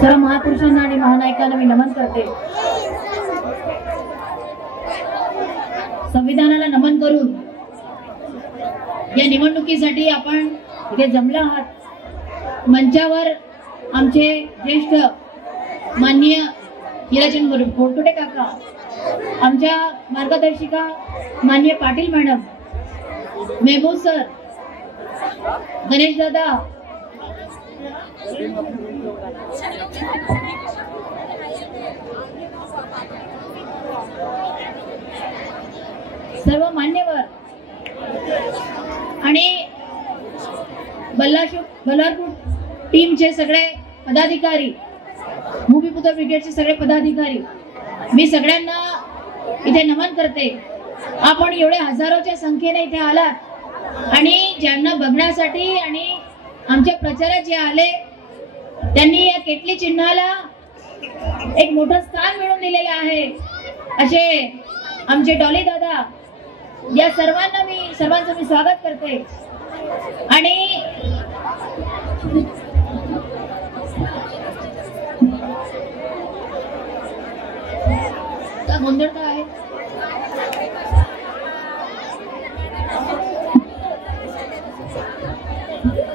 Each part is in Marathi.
सर्व महापुरुषांना आणि महानायकांना मी नमन करते। संविधानाला नमन करून या निवडणुकीसाठी आपण इथे जमलो आहात। मंचावर आमचे ज्येष्ठ माननीय हिराचंद बोरटोटे काका, आमच्या मार्गदर्शिका माननीय पाटील मॅडम, मेहबूब सर, गणेश दादा, सर्व मान्यवर आणि बल्लारपूर टीमचे सगळे पदाधिकारी, भूमिपुत्र ब्रिगेडचे सगळे पदाधिकारी, मी सगळ्यांना इथे नमन करते। आपण एवढे हजारोच्या संख्येने इथे आलात आणि ज्यांना बघण्यासाठी आणि आमच्या प्रचारात जे आले त्यांनी या केटली चिन्हाला एक मोठं स्थान मिळवून दिलेले आहे, असे आमचे डॉली दादा, या सर्वांचं मी स्वागत करते। आणि गोंधळ काय आहे?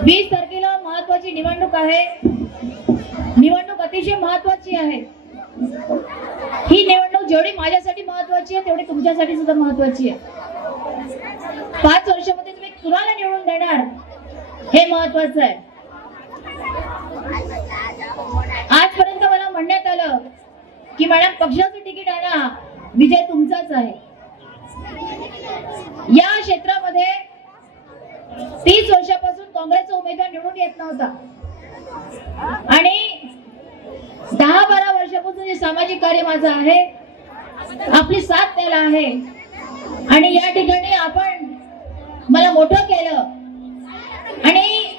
वीस तारखेला महत्वाची निवडणूक आहे। निवडणूक अतिशय महत्वाची आहे। ही निवडणूक जेवढी माझ्यासाठी महत्वाची आहे तेवढी तुमच्यासाठी सुद्धा महत्वाची आहे। 5 वर्षामध्ये तुम्ही कुणाला निवडून देणार हे महत्वाचं आहे। आजपर्यंत मला म्हणण्यात आलं की मॅडम पक्षाचं तिकीट आणा, विजय तुमचाच आहे। या क्षेत्रामध्ये 30 वर्षापासून काँग्रेसचा उमेदवार निवडून येत नव्हता आणि 10-12 वर्षापासून जे सामाजिक कार्य माझं आहे, आपली साथ त्याला आहे आणि या ठिकाणी आपण मला मोठं केलं आणि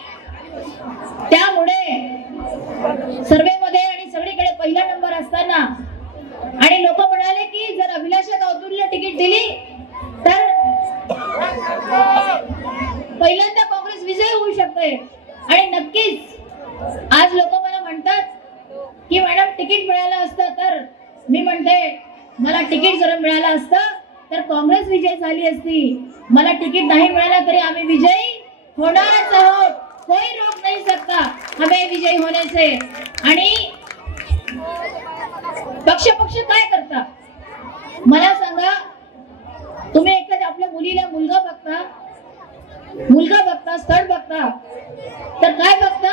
त्यामुळे सर्वेमध्ये आणि सगळीकडे पहिला नंबर असताना आणि लोक म्हणाले की जर अभिलाषा गावतुरीला तिकीट दिली तर पहिल्यांदा काँग्रेस विजय होऊ शकते। आणि नक्कीच आज लोक मला म्हणतात की मॅडम तिकीट मिळालं असतं तर, मी म्हणते मला तिकीट जर मिळालं असतं तर काँग्रेस विजय झाली असती। मला तिकीट नाही मिळालं तरी आम्ही विजयी होणारच आहोत, कोई रोक नहीं सकता हमें विजयी होने से। आणि पक्ष काय करता मला सांगा? तुम्ही एखाद्या आपल्या मुलीला मुलगा बघता, स्थळ बघता, तर काय बघता?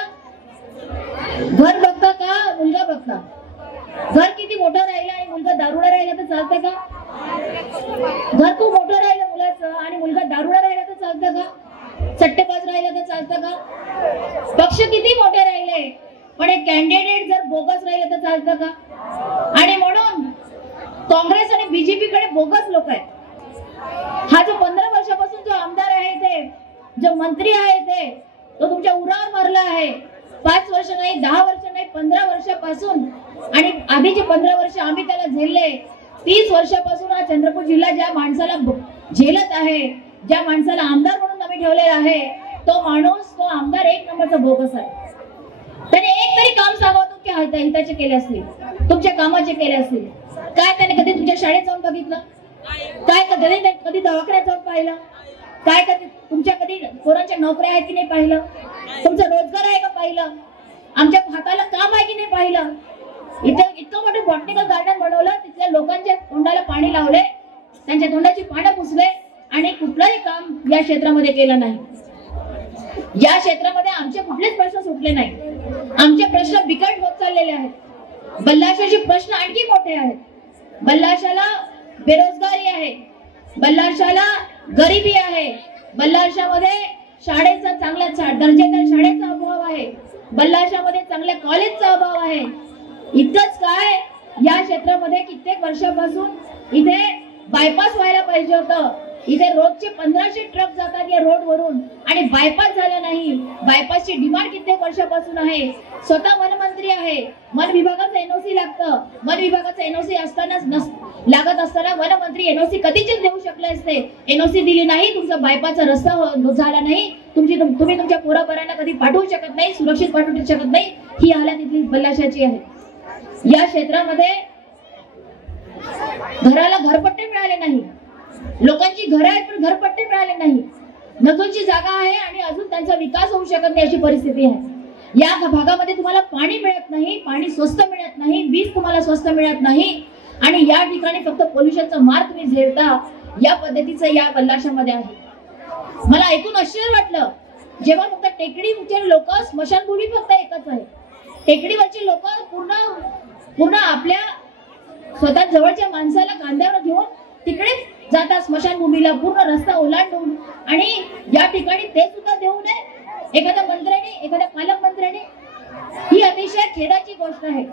घर बघता का मुलगा बघता? घर किती मोठं राहिलं आणि मुलगा दारुडा राहिला तर चालतं का? घर खूप मोठं राहिलं मुलाचं आणि मुलगा दारुडा राहिला तर चालतं का? सट्टेबाज राहिला तर चालतं का? पक्ष किती मोठे राहिले पण एक कॅन्डिडेट जर बोगस राहिलं तर चालतं का? आणि म्हणून काँग्रेस आणि बीजेपी कडे बोगस लोक आहेत। हा जो 15 वर्षापासून जो आमदार आहे ते, जो मंत्री आहे ते, तो तुमच्या उरावर मारला आहे। 5 वर्ष नाही, 10 वर्ष नाही, 15 वर्षापासून आणि आधीचे 15 वर्ष आम्ही त्याला झेलले। 30 वर्षापासून हा चंद्रपूर जिल्हा ज्या माणसाला झेलत आहे, ज्या माणसाला आमदार म्हणून आम्ही ठेवलेला आहे, तो माणूस, तो आमदार एक नंबरचा बोगस आहे। त्याने एक तरी काम सांगावं तुमच्या हिताचे केले असतील, तुमच्या कामाचे केले असतील। काय त्याने कधी तुमच्या शाळेत जाऊन बघितलं? काय कधी दवाखान्यात जाऊन पाहिलं? काय कधी तुमच्या कधी पोरांच्या नोकऱ्या आहेत की नाही पाहिलं? तुमचा रोजगार आहे का पाहिलं? आमच्या हाताला काम आहे की नाही पाहिलं? इतकं मोठं बॉटनिकल गार्डन बनवलं, तिथल्या लोकांच्या तोंडाला पाणी लावले, त्यांच्या तोंडाची पानं पुसले आणि कुठलंही काम या क्षेत्रामध्ये केलं नाही। या क्षेत्रामध्ये आमचे कुठलेच प्रश्न सुटले नाही। आमचे प्रश्न बिकट होत चाललेले आहेत। बल्लारशाचे प्रश्न आणखी मोठे आहेत। बल्लारशाला बेरोजगारी आहे, बल्लारशाला गरिबी आहे, बल्लारशामध्ये शाळेचा चांगला दर्जेदार शाळेचा अभाव आहे, बल्लारशामध्ये चांगल्या कॉलेजचा अभाव आहे। इतकंच काय, या क्षेत्रामध्ये कित्येक वर्षापासून इथे बायपास व्हायला पाहिजे होतं, इथे रोजचे 1500 ट्रक जातात या रोडवरून आणि बायपास झाला नाही. बायपासची डिमांड कित्येक वर्षापासून आहे. स्वतः वनमंत्री आहे. वन विभागाचं एनओसी लागतं. वन विभागाचं एनओसी लागत असताना वनमंत्री एनओसी कधीच देऊ शकले असते. एनओसी दिली नाही, तुमचा बायपासचा रस्ता झाला नाही, तुम्ही तुमच्या पोराबारांना कधी पाठवू शकत नाही, सुरक्षित पाठवू शकत नाही. ही हालत इथली बल्लाशाची आहे. या क्षेत्रामध्ये घराला घरपट्टे मिळाले नाही. लोकांची घरं आहेत पण घरपट्टे मिळाले नाही. नजूंची जागा आहे आणि अजून त्यांचा विकास होऊ शकत नाही अशी परिस्थिती आहे. या भागामध्ये तुम्हाला पाणी मिळत नाही, पाणी स्वस्त मिळत नाही, वीज तुम्हाला स्वस्त मिळत नाही आणि या ठिकाणी फक्त पोल्युशनचा मार तुम्ही झेलता. या पद्धतीचं या बल्लाशामध्ये आहे. मला ऐकून आश्चर्य वाटलं जेव्हा फक्त टेकडीवरचे लोक, स्मशानभूमी फक्त एकच आहे. टेकडीवरची लोक पूर्ण आपल्या स्वतः जवळच्या माणसाला कांद्यावर घेऊन तिकडे जातात स्मशानभूमीला, पूर्ण रस्ता ओलांडून. आणि या ठिकाणी ते सुद्धा देऊ नये एखाद्या मंत्र्याने, एखाद्या पालकमंत्र्याने. ही अतिशय खेदाची गोष्ट आहे.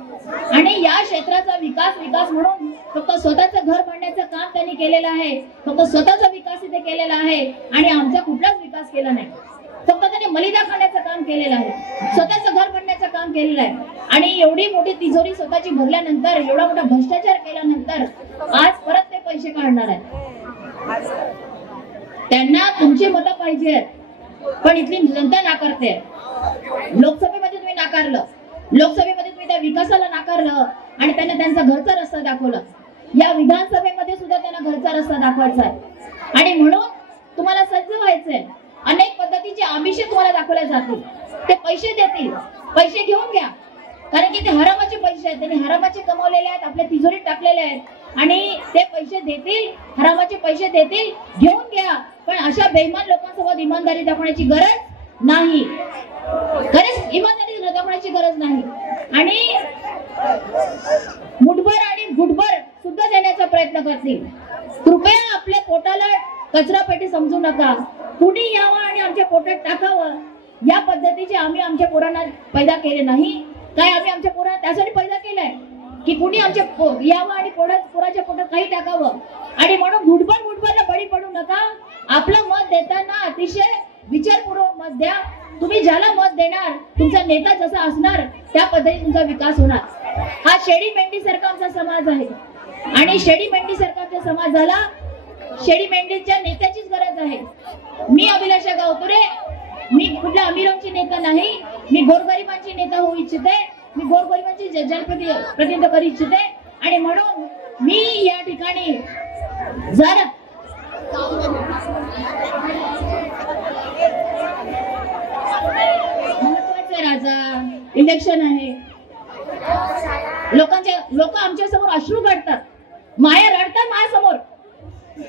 आणि या क्षेत्राचा विकास म्हणून फक्त स्वतःचं घर बांधण्याचं काम त्यांनी केलेलं आहे. फक्त स्वतःचा विकास इथे केलेला आहे आणि आमचा कुठलाच विकास केला नाही. फक्त त्यांनी मलिदा खाण्याचं काम केलेलं आहे, स्वतःचं घर बांधण्याचं काम केलेलं आहे. आणि एवढी मोठी तिजोरी स्वतःची भरल्यानंतर, एवढा मोठा भ्रष्टाचार केल्यानंतर आज परत ते पैसे काढणार आहेत. त्यांना तुमची मतं पाहिजे पण इथली जनता नाकारते. लोकसभेमध्ये तुम्ही नाकारलं, लोकसभेमध्ये तुम्ही त्या विकासाला नाकारलं आणि त्यांना त्यांचा घरचा रस्ता दाखवला. या विधानसभेमध्ये सुद्धा त्यांना घरचा रस्ता दाखवायचा आहे आणि म्हणून तुम्हाला सज्ज व्हायचंय. अनेक पद्धतीचे आमिषे तुम्हाला दाखवले जातील. ते पैसे देतील, पैसे घेऊन घ्या, कारण की ते हरामाचे पैसे आहेत. त्यांनी हरामाचे कमवलेले आहेत, आपल्या तिजोरीत टाकलेले आहेत आणि ते पैसे देतील, हरामाचे पैसे देतील, घेऊन घ्या. पण अशा बेईमान लोकांसोबत इमानदारी दाखवण्याची गरज नाही. खरंच इमानदारी दाखवण्याची गरज नाही. आणि मुठभर आणि गुटभर सुद्धा देण्याचा प्रयत्न करतील. कृपया आपल्या पोटाला कचरा पेटी समजू नका. कुणी यावं आणि आमच्या पोटात टाकावं या पद्धतीचे आम्ही आमच्या पोरांना पैदा केले नाही. काय आम्ही आमच्या पोरांना त्यासाठी पैदा केलाय की कुणी आमच्या यावं आणि पोराच्या पोटात काही टाकावं. आणि म्हणून गुटभरला बळी पडू नका. आपलं मत देताना अतिशय विचारपूर्वक मत द्या. तुम्ही ज्याला मत देणार, तुमचा नेता जसा असणार त्या पद्धतीने तुमचा विकास होणार. हा शेडी मेंढी सारखा आमचा समाज आहे आणि शेडी मेंढी सारखा समाजाला शेडी मेंढीच्या नेत्याचीच गरज आहे. मी अभिलाषा गावतुरे, मी कुठल्या अमीरांची नेता नाही. मी गोरगरिबांची नेता होऊ इच्छिते. मी गोरगरिबांची जनप्रतिनिधित्व करू इच्छिते आणि म्हणून मी या ठिकाणी जर महत्वाचं राजा इलेक्शन आहे, लोक आमच्या समोर अश्रू काढतात, माया रडतात माझ्यासमोर.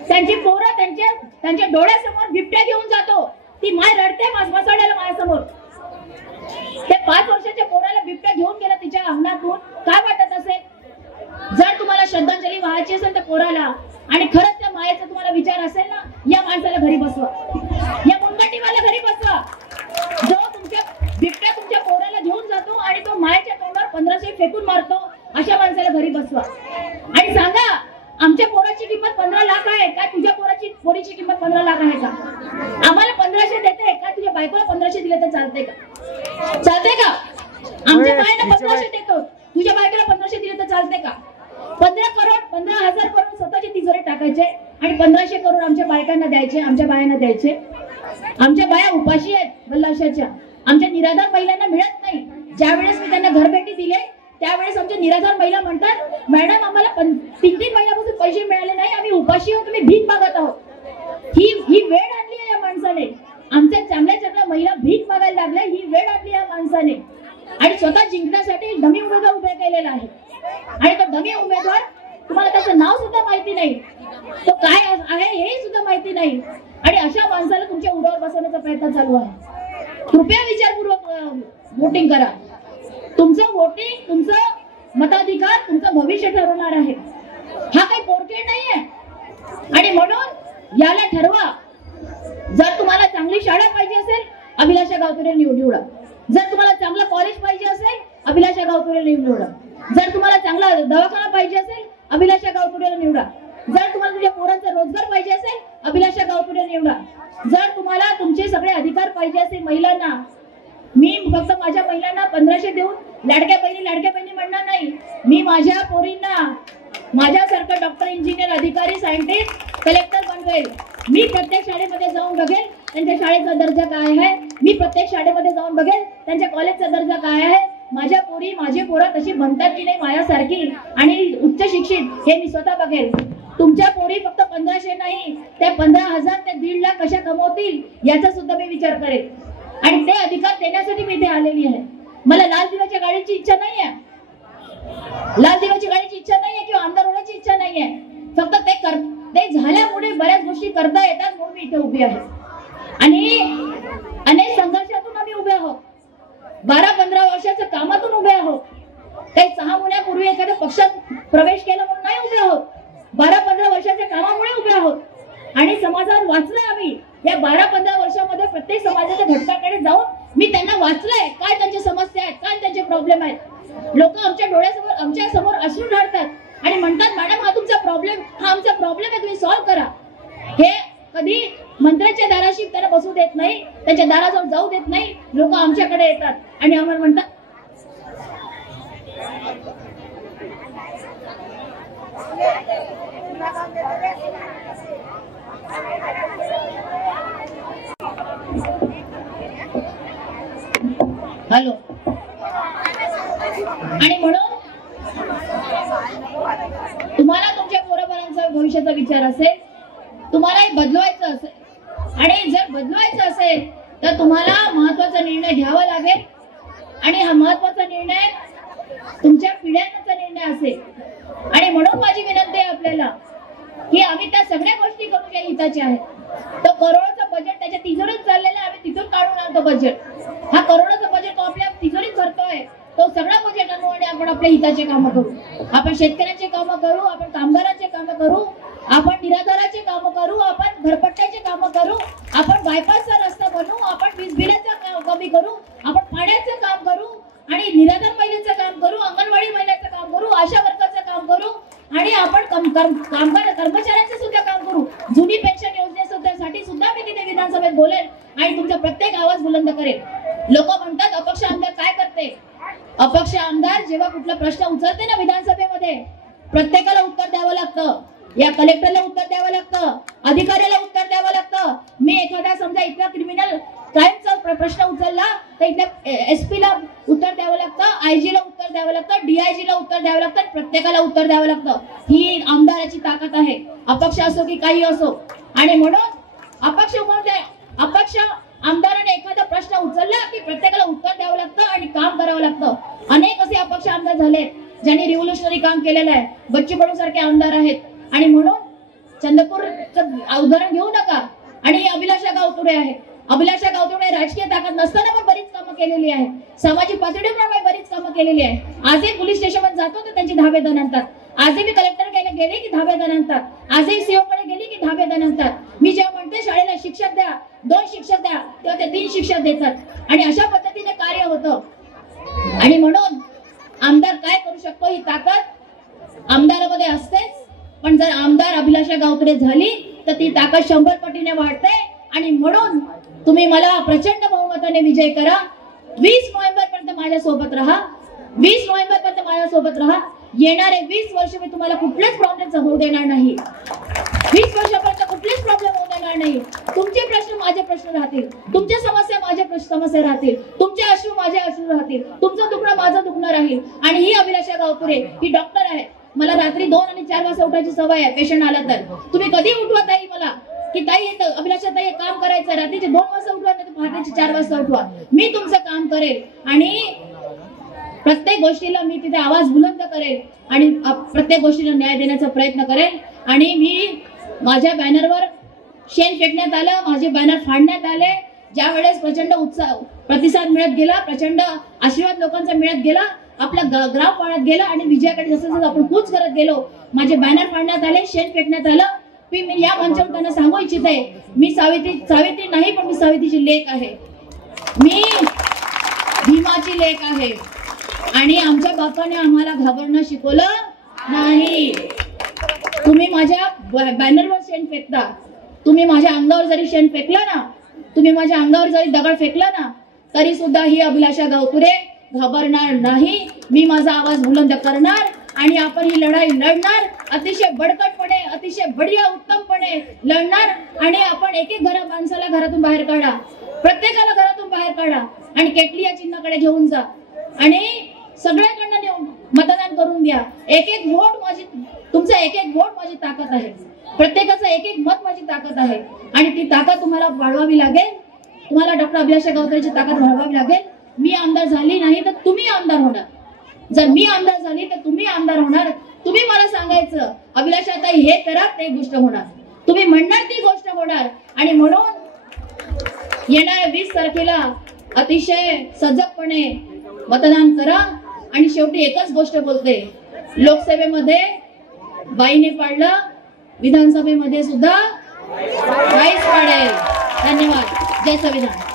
त्यांची पोरं त्यांच्या डोळ्यासमोर बिबट्या घेऊन जातो, ती माय रडते मसाड्याला माझ्यासमोर. ते 5 वर्षाच्या पोराला बिबट्या घेऊन गेला तिच्या अंगणातून. काय वाटत असेल? जर तुम्हाला श्रद्धांजली वाहायची असेल त्या पोराला आणि खरंच त्या मायेचा तुम्हाला विचार असेल ना, या माणसाला घरी बसवा, या मुनगटीवाला घरी बसवा. जो तुमच्या बिबट्या तुमच्या पोराला घेऊन जातो आणि तो मायेच्या तोंडावर 1500 फेकून मारतो, अशा माणसाला घरी बसवा आणि सांगा आमच्या पोराची किंमत 15 लाख आहे का? तुझ्या पोरीची किंमत 15 लाख आहे का? आम्हाला 1500 देते का? तुझ्या बायकोला 1500 दिले तर चालते का? चालते का? आमच्या बायला 1500 देतो, तुझ्या बायकोला 1500 दिले तर चालते का? 15,000 करोड स्वतःचे तिजोरी टाकायचे आणि 1500 करोड आमच्या बायकांना द्यायचे, आमच्या बायांना द्यायचे. आमच्या बाया उपाशी आहेत बल्लाशाच्या. आमच्या निराधार महिलांना मिळत नाही. ज्यावेळेस मी त्यांना घरभेटी दिले त्यावेळेस आमच्या निराधार महिला म्हणतात, मॅडम आम्हाला 3 महिन्यापासून पैसे मिळाले नाही, आम्ही उपाशी आहोत, तुम्ही भीक मागत आहोत. ही वेळ आणली आहे या माणसाने. आमच्या चांगल्या महिला भीक मागायला लागल्या. ही वेळ आणली या माणसाने आणि स्वतः जिंकण्यासाठी डमी उमेदवार उभे केलेला आहे. आणि तो डमी उमेदवार तुम्हाला त्याचं नाव सुद्धा माहिती नाही, तो काय आहे हे सुद्धा माहिती नाही. आणि अशा माणसाला तुमच्या उरावर बसवण्याचा प्रयत्न चालू आहे. कृपया विचारपूर्वक वोटिंग करा. तुमचं वोटिंग, तुमचं मताधिकार, तुमचं भविष्य ठरवणार आहे. हा काही पोरकेड नाहीये. आणि म्हणून याला ठरवा. जर तुम्हाला चांगली शाळा पाहिजे असेल, अभिलाषा गावतुरे निवडा. जर तुम्हाला चांगलं कॉलेज पाहिजे असेल, अभिलाषा गावतुरे निवडा. जर तुम्हाला चांगला दवाखाना पाहिजे असेल, अभिलाषा गावतुरेला निवडा. जर तुम्हाला तुमच्या पोरांचा रोजगार पाहिजे असेल अभिलाषा गावपुरे निवडा. जर तुम्हाला तुमचे सगळे अधिकार पाहिजे असेल महिलांना, मी फक्त माझ्या महिलांना 1500 देऊन लाडक्या बहिणी म्हणणार नाही. मी माझ्या पोरींना माझ्यासारखं डॉक्टर, इंजिनियर, अधिकारी, सायंटिस्ट, कलेक्टर बनवेल. मी प्रत्येक शाळेमध्ये जाऊन बघेल त्यांच्या शाळेचा दर्जा काय आहे. मी प्रत्येक शाळेमध्ये जाऊन बघेल त्यांच्या कॉलेजचा दर्जा काय आहे. माझ्या पोरी, माझे पोरं तशी बनतात की नाही माझ्यासारखी आणि उच्च शिक्षित हे मी स्वतः बघेल. तुमच्या पोरी फक्त 1500 नाही, त्या 15,000 ते 1.5 लाख कशा कमवतील याचा सुद्धा मी विचार करेल. आणि ते अधिकार देण्यासाठी मी इथे आलेली आहे. मला लाल दिव्याच्या गाडीची इच्छा नाहीये, लाल दिव्याची गाडीची इच्छा नाहीये किंवा आमदार होण्याची इच्छा नाहीये. फक्त ते झाल्यामुळे बऱ्याच गोष्टी करता येतात म्हणून मी इथे उभी आहे. आणि अनेक संघर्षातून आम्ही उभे आहोत. 12-15 वर्षाच्या कामातून उभे आहोत. काही 6 महिन्यापूर्वी एखाद्या पक्षात प्रवेश केला म्हणून नाही उभे आहोत. 12-15 वर्षाच्या कामामुळे उभे आहोत. आणि समाजावर वाचलंय आम्ही. या 12-15 वर्षामध्ये प्रत्येक समाजाच्या घटकाकडे जाऊन मी त्यांना वाचलंय, काय त्यांच्या समस्या आहेत, काय त्यांचे प्रॉब्लेम आहेत. लोक आमच्या डोळ्यासमोर, आमच्या समोर अश्रू ढाळतात आणि म्हणतात मॅडम हा तुमचा प्रॉब्लेम, हा आमचा प्रॉब्लेम आहे, तुम्ही सॉल्व्ह करा. हे कधी मंत्र्यांच्या दाराशी त्यांना बसू देत नाही, त्यांच्या दाराजवळ जाऊ देत नाही. लोक आमच्याकडे येतात आणि आम्हाला म्हणतात हॅलो. आणि म्हणून तुम्हाला तुमच्या पोराबाळांचा भविष्याचा विचार असेल, तुम्हाला बदलवायचं असेल आणि जर बदलवायचं असेल तर तुम्हाला महत्वाचा निर्णय घ्यावा लागेल. आणि हा महत्वाचा निर्णय तुमच्या पिढ्यांचा निर्णय असेल. आणि म्हणून माझी विनंती आहे आपल्याला की आम्ही त्या सगळ्या गोष्टी करू ज्या हिताच्या आहेत. तो करोडोचं बजेट त्याच्या तिजोरीत चाललेलं आहे, आम्ही तिथून काढून आणतो बजेट. हा करोडोचं बजेट तो आपल्या तिजोरीत भरतोय, तो सगळा बजेट आणू आणि आपण आपल्या हिताचे कामं करू. आपण शेतकऱ्यांचे कामं करू, आपण कामगारांचे कामं करू, आपण निराधाराचे कामं करू, आपण घरपट्ट्याचे कामं करू, आपण बायपासचा रस्ता बनवू, आपण वीज बिलाचं कमी करू, आपण पाण्याचं काम करू आणि निराधार महिलेचं काम करू, अंगणवाडी महिलेचं काम करू, आशा वर्करचं काम करू आणि आपण कामगार कर्मचाऱ्यांचं सुद्धा काम करू. जुनी पेन्शन योजनेसाठी सुद्धा मी तिथे विधानसभेत बोलेल आणि तुमचा प्रत्येक आवाज बुलंद करेल. लोक म्हणतात अपक्ष आमदार काय करते. अपक्ष आमदार जेव्हा कुठला प्रश्न उचलते ना विधानसभेमध्ये, प्रत्येकाला उत्तर द्यावं लागतं. या कलेक्टरला उत्तर द्यावं लागतं, अधिकाऱ्याला उत्तर द्यावं लागतं. मी एखादा समजा इथला क्रिमिनल क्राईमचा प्रश्न उचलला तर इथल्या SP ला उत्तर द्यावं लागतं, IG ला उत्तर द्यावं लागतं, DIG ला उत्तर द्यावं लागतं, प्रत्येकाला उत्तर द्यावं लागतं. ही आमदाराची ताकद आहे, अपक्ष असो की काही असो. आणि म्हणून अपक्ष आमदाराने एखादा प्रश्न उचलला की प्रत्येकाला उत्तर द्यावं लागतं आणि काम करावं लागतं. अनेक असे अपक्ष आमदार झालेत ज्यांनी रिव्होल्युशनरी काम केलेलं आहे. बच्चू कडू सारखे आमदार आहेत. आणि म्हणून चंद्रपूरचं उदाहरण घेऊ नका. आणि अभिलाषा गावतुडे आहे. अभिलाषा गावतुडे राजकीय ताकद नसताना पण बरीच कामं केलेली आहे, सामाजिक पातळीवर बरीच कामं केलेली आहे. आजही पोलीस स्टेशनमध्ये जातो तर त्यांची धाबेदन आणतात. आजही मी कलेक्टर गेले की धाबेदन आणतात. आजही CO कडे गेली की धाबेदन आणतात. मी जेव्हा म्हणते शाळेला शिक्षक द्या, 2 शिक्षक द्या, तेव्हा ते 3 शिक्षक देतात. आणि अशा पद्धतीने कार्य होतं. आणि म्हणून आमदार काय करू शकतो ही ताकद आमदारामध्ये असतेच. पण जर आमदार अभिलाषा गावतुडे झाली तर ती ताकद 100 पटीने वाढते. आणि म्हणून तुम्ही मला प्रचंड बहुमताने विजय करा. 20 नोव्हेंबर पर्यंत माझ्या सोबत राहा. 20 नोव्हेंबर पर्यंत माझ्या सोबत राहा. येणारे 20 वर्ष मी तुम्हाला कुठलेच प्रॉब्लेम होऊ देणार नाही. 20 वर्षापर्यंत कुठलेच प्रॉब्लेम होऊ देणार नाही. तुमचे प्रश्न माझे प्रश्न राहतील, तुमच्या समस्या माझ्या समस्या राहतील, तुमचे अश्रू माझे अश्रू राहतील, तुमचं दुखणं माझं दुखणं राहील. आणि ही अभिलाषा गावतुडे ही डॉक्टर आहे. मला रात्री 2 आणि 4 वाजता उठायची सवय आहे. पेशंट आला तर तुम्ही कधी उठवा ताई मला की ताई अभिलाषा ताई काम करायचं, रात्रीचे 2 वाजता उठवा नाही तर पहाटेचे 4 वाजता उठवा, मी तुमचं काम करेल. आणि प्रत्येक गोष्टीला मी तिथे आवाज बुलंद करेल आणि प्रत्येक गोष्टीला न्याय देण्याचा प्रयत्न करेल. आणि मी माझ्या बॅनरवर शेण फेकण्यात आलं, माझे बॅनर फाडण्यात आले. ज्या वेळेस प्रचंड उत्साह प्रतिसाद मिळत गेला, प्रचंड आशीर्वाद लोकांचा मिळत गेला, आपला ग्राफ वाढत गेला आणि विजयाकडे जसं जसं आपण कूच करत गेलो, माझे बॅनर फाडण्यात आले, शेण फेकण्यात आलं. मी या मंचावर त्यांना सांगू इच्छिते, मी सावित्री नाही पण मी सावित्रीची लेक आहे. मी भीमाची लेक आहे. आणि आमच्या बापाने आम्हाला घाबरणं शिकवलं नाही. तुम्ही माझ्या बॅनरवर शेण फेकता, तुम्ही माझ्या अंगावर जरी शेण फेकला ना, तुम्ही माझ्या अंगावर जरी दगड फेकला ना, तरी सुद्धा ही अभिलाषा गावपुरे घाबरणार नाही. मी माझा आवाज बुलंद करणार आणि आपण ही लढाई लढणार, अतिशय बडकटपणे, अतिशय बढिया उत्तमपणे लढणार. आणि आपण एक एक माणसाला घरातून बाहेर काढा, प्रत्येकाला घरातून बाहेर काढा आणि केटली या चिन्हाकडे घेऊन जा आणि सगळ्याकडनं नेऊन मतदान करून द्या. एक एक वोट माझी, तुमचा एक एक वोट माझी ताकद आहे, प्रत्येकाचं एक एक मत माझी ताकद आहे आणि ती ताकद तुम्हाला वाढवावी लागेल. तुम्हाला डॉक्टर अभिलाषा गावकरेची ताकद वाढवावी लागेल. मी आमदार झाली नाही तर तुम्ही आमदार होणार, जर मी आमदार झाली तर तुम्ही आमदार होणार. तुम्ही मला सांगायचं अभिलाषा ताई हे करा, ते गोष्ट होणार, तुम्ही म्हणणार ती गोष्ट होणार. आणि म्हणून येणाऱ्या 20 तारखेला अतिशय सजगपणे मतदान करा. आणि शेवटी एकच गोष्ट बोलते, लोकसभेमध्ये बाईने पाडलं, विधानसभेमध्ये सुद्धा बाईच पाडेल. धन्यवाद. जय संविधान.